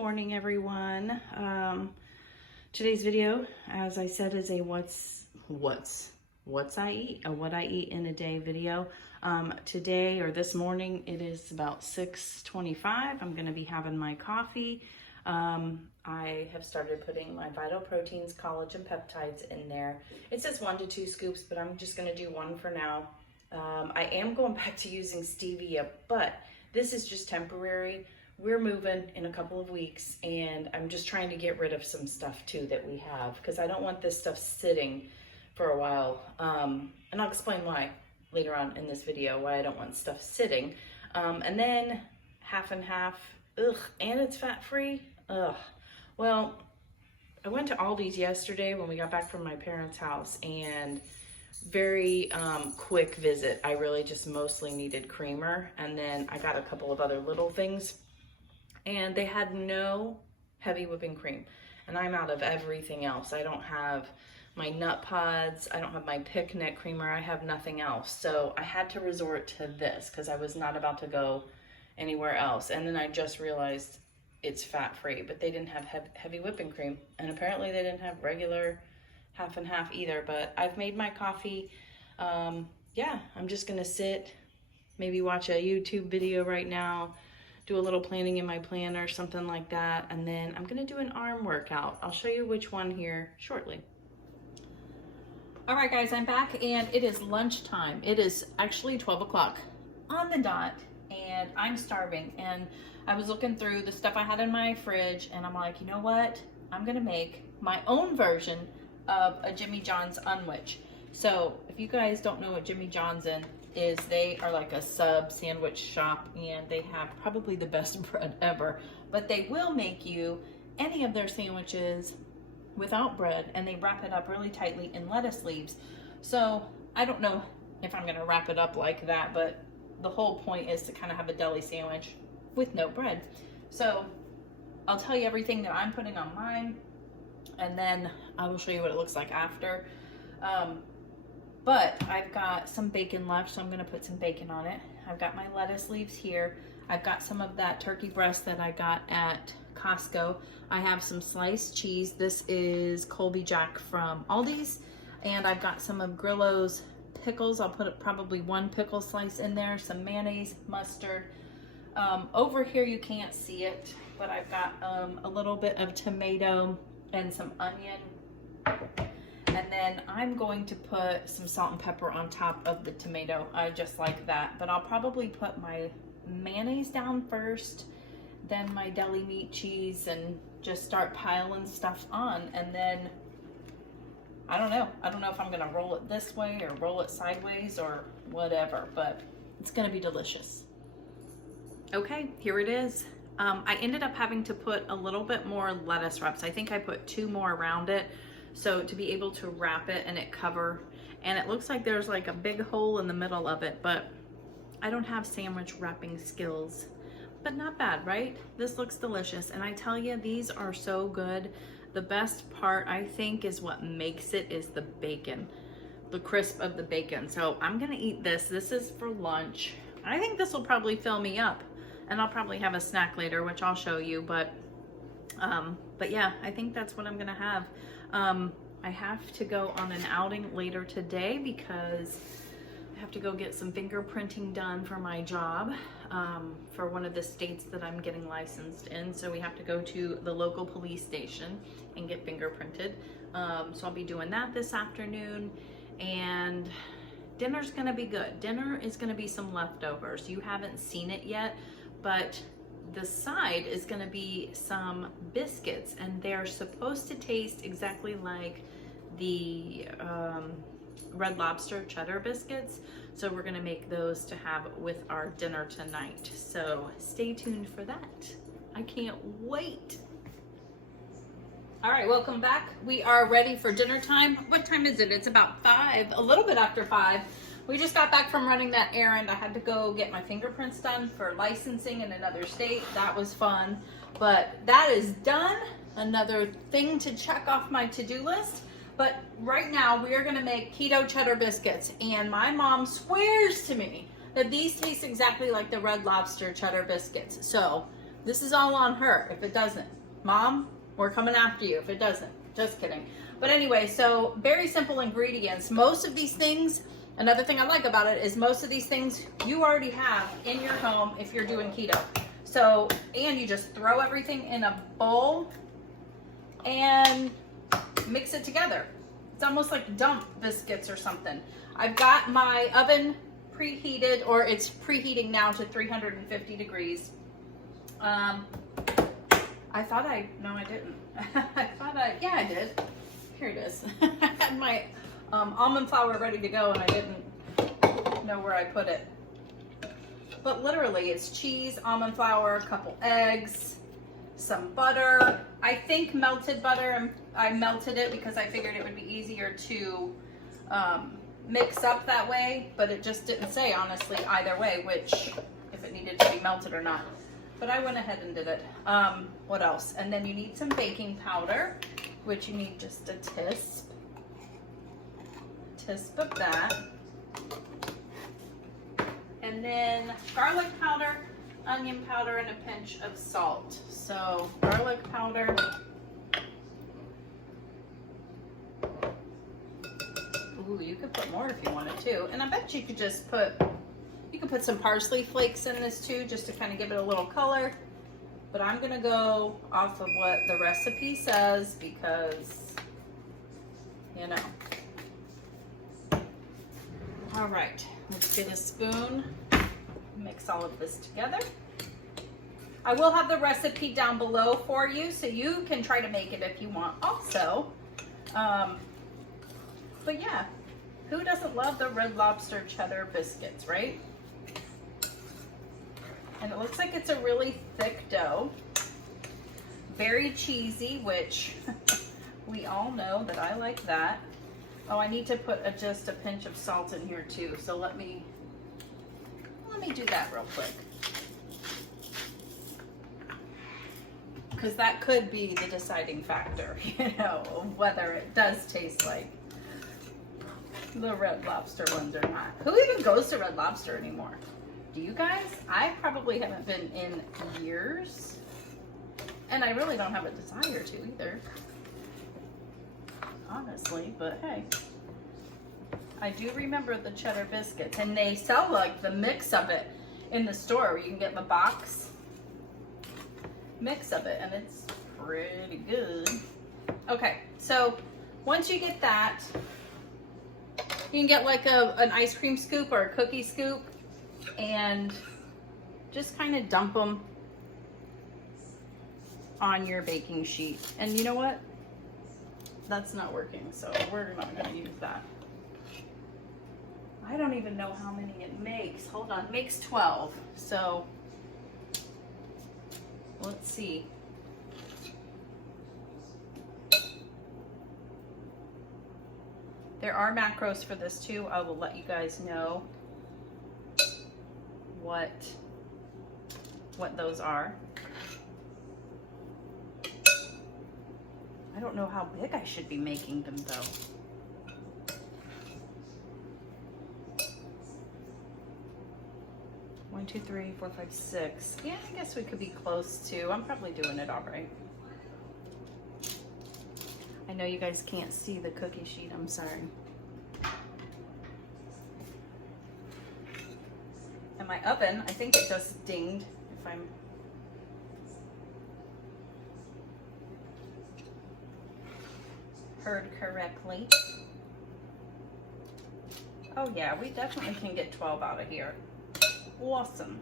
morning, everyone. Today's video, as I said, is a what I eat in a day video. Today or this morning, it is about 6:25. I'm gonna be having my coffee. I have started putting my vital proteins, collagen, peptides in there. It says 1 to 2 scoops, but I'm just gonna do 1 for now. I am going back to using stevia, but this is just temporary. We're moving in a couple of weeks, and I'm just trying to get rid of some stuff too that we have, because I don't want this stuff sitting for a while. And I'll explain why later on in this video, why I don't want stuff sitting. And then half and half, and it's fat-free, Well, I went to Aldi's yesterday when we got back from my parents' house, and very quick visit. I really just mostly needed creamer, and then I got a couple of other little things, and they had no heavy whipping cream, and I'm out of everything else. I don't have my nut pods, I don't have my picnic creamer, I have nothing else. So I had to resort to this because I was not about to go anywhere else. And then I just realized it's fat-free, but they didn't have heavy whipping cream, and apparently they didn't have regular half and half either. But I've made my coffee. Yeah, I'm just gonna sit, maybe watch a YouTube video right now, do a little planning in my planner, something like that, and then I'm gonna do an arm workout. I'll show you which one here shortly. All right, guys, I'm back, and it is lunchtime. It is actually 12 o'clock on the dot, and I'm starving. And I was looking through the stuff I had in my fridge, and I'm like, you know what? I'm gonna make my own version of a Jimmy John's unwich. So if you guys don't know what Jimmy John's is, they are like a sub sandwich shop, and they have probably the best bread ever. But they will make you any of their sandwiches without bread, and they wrap it up really tightly in lettuce leaves. So I don't know if I'm gonna wrap it up like that, but the whole point is to kind of have a deli sandwich with no bread. So I'll tell you everything that I'm putting on mine, and then I will show you what it looks like after. But I've got some bacon left, so I'm gonna put some bacon on it. I've got my lettuce leaves here. I've got some of that turkey breast that I got at Costco. I have some sliced cheese. This is Colby Jack from Aldi's. And I've got some of Grillo's pickles. I'll put probably 1 pickle slice in there, some mayonnaise, mustard. Over here you can't see it, but I've got a little bit of tomato and some onion. And then I'm going to put some salt and pepper on top of the tomato. I just like that. But I'll probably put my mayonnaise down first, then my deli meat cheese, and just start piling stuff on. And then, I don't know if I'm gonna roll it this way or roll it sideways or whatever, but it's gonna be delicious. Okay, here it is. I ended up having to put a little bit more lettuce wraps. I think I put 2 more around it, so to be able to wrap it and it cover, and it looks like there's like a big hole in the middle of it, but I don't have sandwich wrapping skills. But not bad, right? This looks delicious, and I tell you, these are so good. The best part, I think, is what makes it is the bacon, the crisp of the bacon. So I'm gonna eat this. This is for lunch. I think this will probably fill me up, and I'll probably have a snack later, which I'll show you. But yeah, I think that's what I'm gonna have. I have to go on an outing later today because I have to go get some fingerprinting done for my job, for one of the states that I'm getting licensed in. So we have to go to the local police station and get fingerprinted. So I'll be doing that this afternoon, and dinner's gonna be good. Dinner is gonna be some leftovers. You haven't seen it yet, but the side is gonna be some biscuits, and they're supposed to taste exactly like the Red Lobster Cheddar biscuits. So we're gonna make those to have with our dinner tonight. So stay tuned for that. I can't wait. All right, welcome back. We are ready for dinner time. What time is it? It's about 5, a little bit after 5. We just got back from running that errand. I had to go get my fingerprints done for licensing in another state. That was fun, but that is done. Another thing to check off my to-do list. But right now we are gonna make keto cheddar biscuits, and my mom swears to me that these taste exactly like the Red Lobster cheddar biscuits. So This is all on her if it doesn't. Mom, we're coming after you if it doesn't. Just kidding. But anyway, so very simple ingredients. Most of these things, another thing I like about it is most of these things you already have in your home if you're doing keto. So, and you just throw everything in a bowl and mix it together. It's almost like dump biscuits or something. I've got my oven preheated, or it's preheating now to 350 degrees. I thought no, I didn't. Yeah, I did. Here it is. I had my almond flour ready to go and I didn't know where I put it. But literally it's cheese, almond flour, a couple eggs, some butter. I think melted butter, and I melted it because I figured it would be easier to mix up that way, but it just didn't say honestly either way, which if it needed to be melted or not. But I went ahead and did it. What else? And then you need some baking powder, which you need just a tisp of that. And then garlic powder, onion powder, and a pinch of salt. So garlic powder. Ooh, you could put more if you wanted to. And I bet you could just put some parsley flakes in this too, just to kind of give it a little color. But I'm gonna go off of what the recipe says because, you know. All right, let's get a spoon, mix all of this together. I will have the recipe down below for you, so you can try to make it if you want also. But yeah, who doesn't love the Red Lobster cheddar biscuits, right? And it looks like it's a really thick dough. Very cheesy, which we all know that I like that. Oh, I need to put just a pinch of salt in here too. So let me do that real quick. Because that could be the deciding factor, you know, whether it does taste like the Red Lobster ones or not. Who even goes to Red Lobster anymore? Do you guys? I probably haven't been in years. And I really don't have a desire to either. Honestly, but hey. I do remember the cheddar biscuits. And they sell like the mix of it in the store. You can get the box mix of it. And it's pretty good. Okay, so once you get that, you can get like an ice cream scoop or a cookie scoop. And just kind of dump them on your baking sheet. And you know what? That's not working, so we're not going to use that. I don't even know how many it makes. Hold on, it makes 12. So let's see. There are macros for this too. I will let you guys know what those are. I don't know how big I should be making them though. One, two, three, four, five, six. Yeah, I guess we could be close to. I'm probably doing it all right. I know you guys can't see the cookie sheet. I'm sorry. And my oven, I think it just dinged if I'm heard correctly. Oh yeah, we definitely can get 12 out of here. Awesome.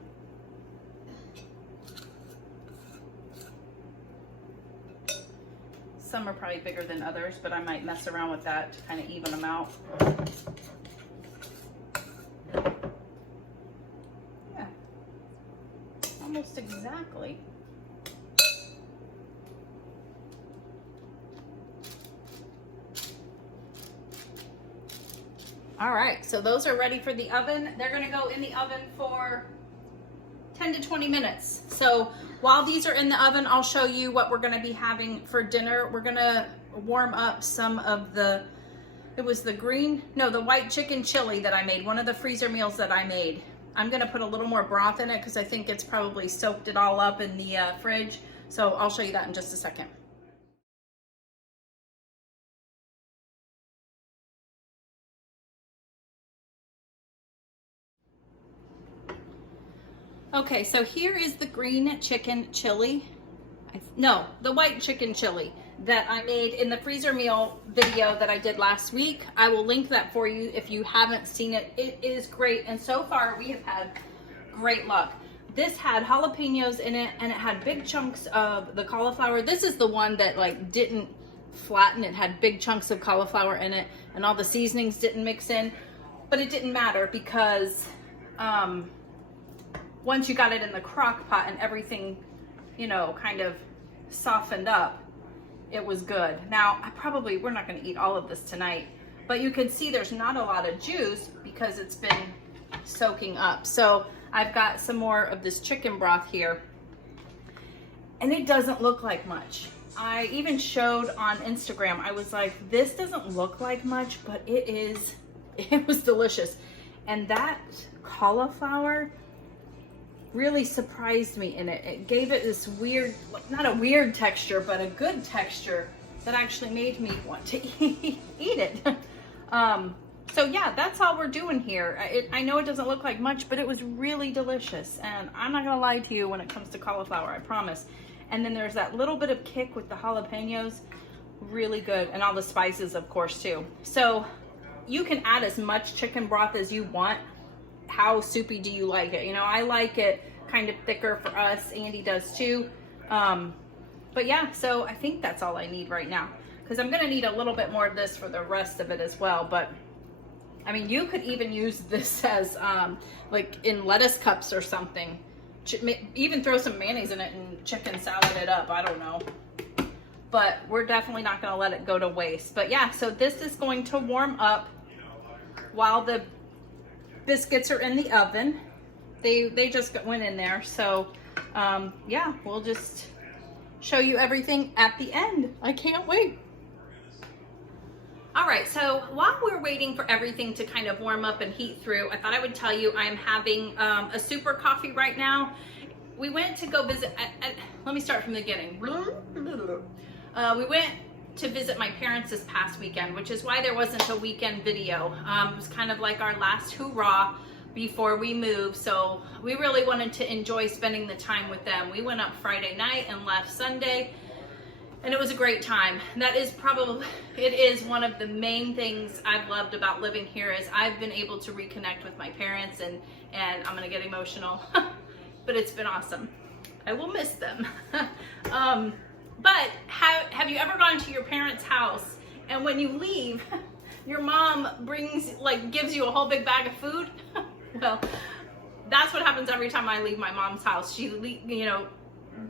Some are probably bigger than others, but I might mess around with that to kind of even them out. Yeah, almost exactly. All right, so those are ready for the oven. They're gonna go in the oven for 10 to 20 minutes. So while these are in the oven, I'll show you what we're gonna be having for dinner. We're gonna warm up some of the, it was the white chicken chili that I made, one of the freezer meals that I made. I'm gonna put a little more broth in it because I think it's probably soaked it all up in the fridge. So I'll show you that in just a second. Okay, so here is the green chicken chili. No, the white chicken chili that I made in the freezer meal video that I did last week. I will link that for you if you haven't seen it. It is great, and so far we have had great luck. This had jalapenos in it, and it had big chunks of the cauliflower. This is the one that like didn't flatten. It had big chunks of cauliflower in it, and all the seasonings didn't mix in, but it didn't matter because once you got it in the crock pot and everything, you know, kind of softened up, it was good. Now, we're not gonna eat all of this tonight, but you can see there's not a lot of juice because it's been soaking up. So I've got some more of this chicken broth here, and it doesn't look like much. I even showed on Instagram, I was like, this doesn't look like much, but it was delicious. And that cauliflower really surprised me in it. It gave it this weird, not a weird texture, but a good texture that actually made me want to eat it. So yeah, that's all we're doing here. I know it doesn't look like much, but it was really delicious. And I'm not gonna lie to you when it comes to cauliflower, I promise. And then there's that little bit of kick with the jalapenos, really good. And all the spices, of course, too. So you can add as much chicken broth as you want. How soupy do you like it? You know, I like it kind of thicker for us. Andy does too. But yeah, so I think that's all I need right now, because I'm gonna need a little bit more of this for the rest of it as well. But I mean, you could even use this as like in lettuce cups or something. Even throw some mayonnaise in it and chicken salad it up. I don't know. But we're definitely not gonna let it go to waste. But yeah, so this is going to warm up while the biscuits are in the oven. They just went in there. So yeah, we'll just show you everything at the end. I can't wait. All right, so while we're waiting for everything to kind of warm up and heat through, I thought I would tell you I'm having a super coffee right now. We went to go visit, let me start from the beginning. We went to visit my parents this past weekend, which is why there wasn't a weekend video. It was kind of like our last hurrah before we moved, so we really wanted to enjoy spending the time with them. We went up Friday night and left Sunday, and it was a great time. That is it is one of the main things I've loved about living here, is I've been able to reconnect with my parents, and I'm gonna get emotional, but it's been awesome. I will miss them. But have you ever gone to your parents' house and when you leave, your mom gives you a whole big bag of food? Well, that's what happens every time I leave my mom's house. She, you know,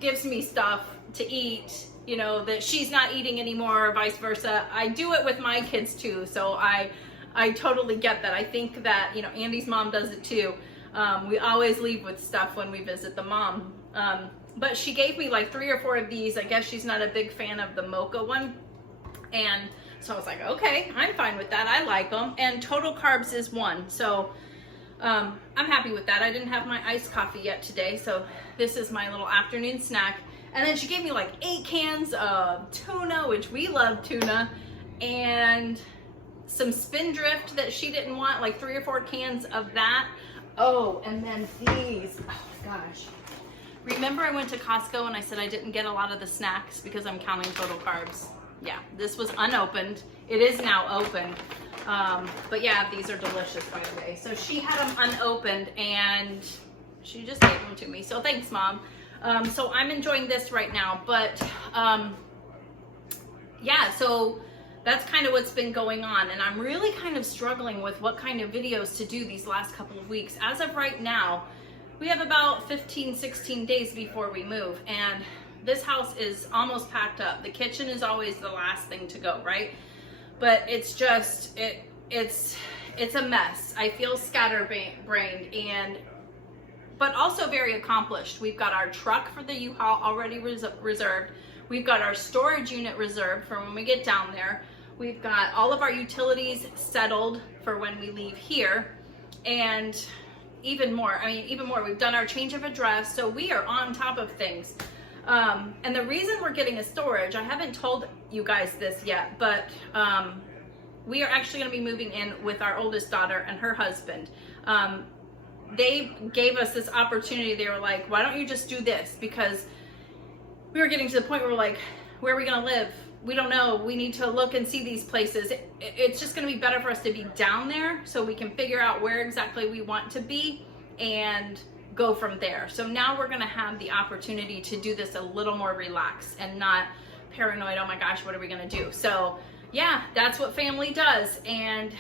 gives me stuff to eat, you know, that she's not eating anymore, or vice versa. I do it with my kids too, so I totally get that. I think that, you know, Andy's mom does it too. We always leave with stuff when we visit the mom. But she gave me like 3 or 4 of these. I guess she's not a big fan of the mocha one. And so I was like, okay, I'm fine with that. I like them. And total carbs is 1. So I'm happy with that. I didn't have my iced coffee yet today, so this is my little afternoon snack. And then she gave me like 8 cans of tuna, which we love tuna, and some Spindrift that she didn't want, like 3 or 4 cans of that. Oh, and then these. Oh my gosh. Remember I went to Costco and I said I didn't get a lot of the snacks because I'm counting total carbs? Yeah, this was unopened. It is now open. But yeah, these are delicious, by the way. So she had them unopened and she just gave them to me. So thanks, Mom. So I'm enjoying this right now. But yeah, so that's kind of what's been going on. And I'm really kind of struggling with what kind of videos to do these last couple of weeks. As of right now, we have about 15, 16 days before we move. And this house is almost packed up. The kitchen is always the last thing to go, right? But it's just, it's a mess. I feel scatterbrained, but also very accomplished. We've got our truck for the U-Haul already reserved. We've got our storage unit reserved for when we get down there. We've got all of our utilities settled for when we leave here. And even more. I mean, even more. We've done our change of address, so we are on top of things. And the reason we're getting a storage, I haven't told you guys this yet, but we are actually going to be moving in with our oldest daughter and her husband. They gave us this opportunity. They were like, why don't you just do this? Because we were getting to the point where we're like, where are we going to live? We don't know. We need to look and see these places. It's just going to be better for us to be down there so we can figure out where exactly we want to be and go from there. So now we're going to have the opportunity to do this a little more relaxed and not paranoid. Oh my gosh, what are we going to do? So yeah, that's what family does. And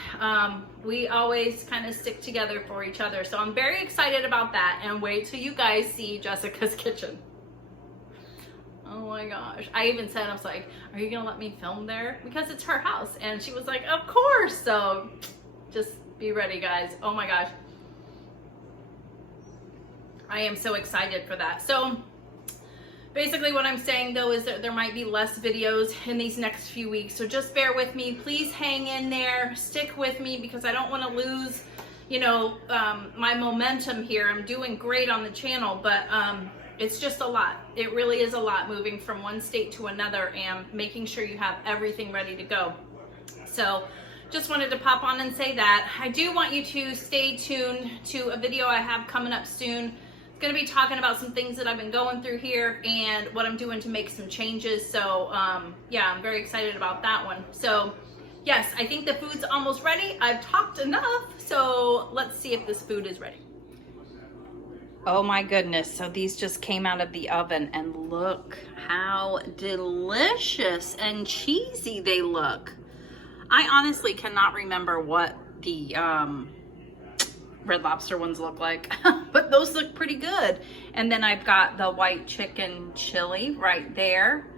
we always kind of stick together for each other. So I'm very excited about that, and wait till you guys see Jessica's kitchen. Oh my gosh. I even said, I was like, are you going to let me film there? Because it's her house. And she was like, of course. So just be ready, guys. Oh my gosh. I am so excited for that. So basically what I'm saying though is that there might be less videos in these next few weeks. So just bear with me. Please hang in there. Stick with me because I don't want to lose, you know, my momentum here. I'm doing great on the channel, but it's just a lot. It really is a lot, moving from one state to another and making sure you have everything ready to go. So just wanted to pop on and say that. I do want you to stay tuned to a video I have coming up soon. It's going to be talking about some things that I've been going through here and what I'm doing to make some changes. So yeah, I'm very excited about that one. So yes, I think the food's almost ready. I've talked enough, so let's see if this food is ready. Oh my goodness, so these just came out of the oven and look how delicious and cheesy they look. I honestly cannot remember what the Red Lobster ones look like, but those look pretty good. And then I've got the white chicken chili right there,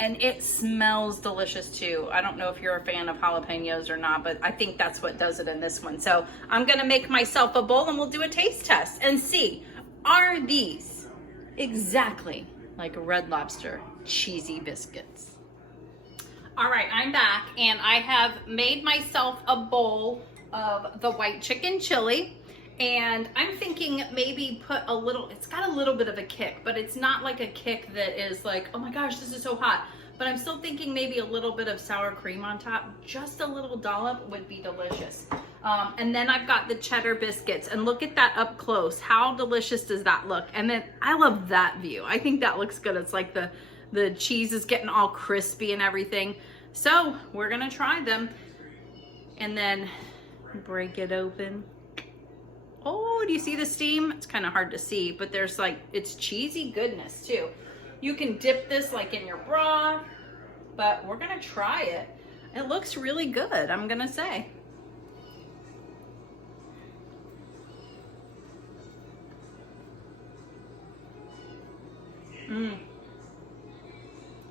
and it smells delicious too. I don't know if you're a fan of jalapenos or not, but I think that's what does it in this one. So I'm gonna make myself a bowl and we'll do a taste test and see, are these exactly like Red Lobster cheesy biscuits? All right, I'm back and I have made myself a bowl of the white chicken chili, and I'm thinking maybe put a little, it's got a little bit of a kick, but it's not like a kick that is like, oh my gosh, this is so hot. But I'm still thinking maybe a little bit of sour cream on top. Just a little dollop would be delicious. And then I've got the cheddar biscuits, and look at that up close. How delicious does that look? And then I love that view. I think that looks good. It's like the cheese is getting all crispy and everything. So we're gonna try them and then break it open. Oh, do you see the steam? It's kind of hard to see, but there's like, it's cheesy goodness too. You can dip this like in your broth, but we're gonna try it. It looks really good, I'm gonna say.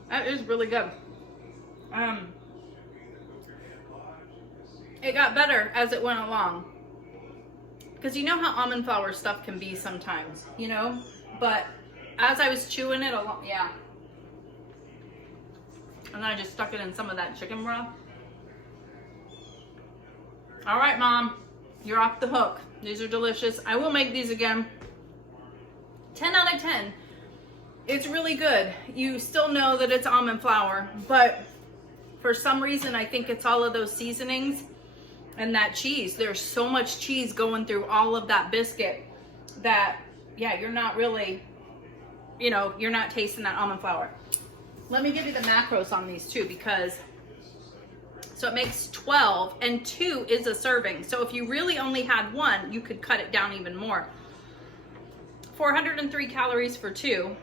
That is really good. It got better as it went along. Because you know how almond flour stuff can be sometimes, you know? But as I was chewing it along, yeah. And then I just stuck it in some of that chicken broth. All right, Mom, you're off the hook. These are delicious. I will make these again. 10 out of 10. It's really good. You still know that it's almond flour, but for some reason, I think it's all of those seasonings and that cheese. There's so much cheese going through all of that biscuit that, yeah, you're not really, you know, you're not tasting that almond flour. Let me give you the macros on these too, because so it makes 12 and 2 is a serving. So if you really only had 1, you could cut it down even more. 403 calories for 2,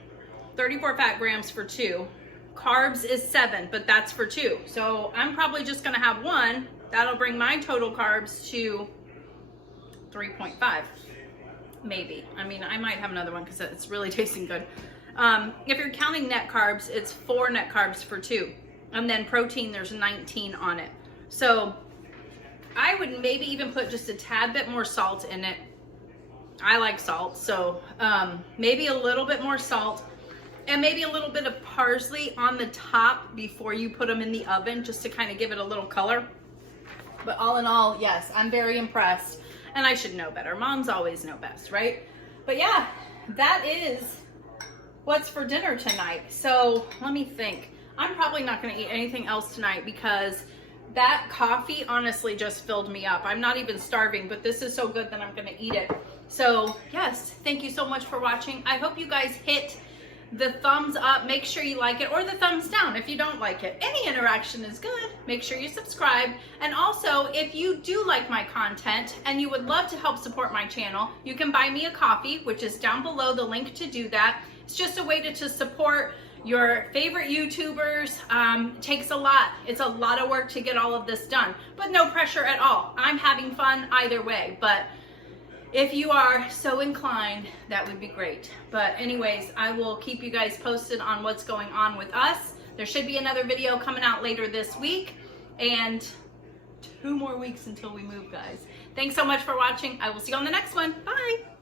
34 fat grams for 2. Carbs is 7, but that's for 2. So I'm probably just gonna have 1. That'll bring my total carbs to 3.5, maybe. I mean, I might have another one because it's really tasting good. If you're counting net carbs, it's 4 net carbs for 2. And then protein, there's 19 on it. So I would maybe even put just a tad bit more salt in it. I like salt, so maybe a little bit more salt. And maybe a little bit of parsley on the top before you put them in the oven, just to kind of give it a little color. But all in all, yes, I'm very impressed. And I should know better. Moms always know best, right? But yeah, that is what's for dinner tonight. So let me think. I'm probably not going to eat anything else tonight because that coffee honestly just filled me up. I'm not even starving, but this is so good that I'm going to eat it. So yes, thank you so much for watching. I hope you guys hit the thumbs up. Make sure you like it, or the thumbs down if you don't like it. Any interaction is good. Make sure you subscribe. And also, if you do like my content and you would love to help support my channel, you can buy me a coffee, which is down below, the link to do that. It's just a way to support your favorite YouTubers. Takes a lot. It's a lot of work to get all of this done, but no pressure at all. I'm having fun either way, but if you are so inclined, that would be great. But anyways, I will keep you guys posted on what's going on with us. There should be another video coming out later this week, and 2 more weeks until we move, guys. Thanks so much for watching. I will see you on the next one. Bye.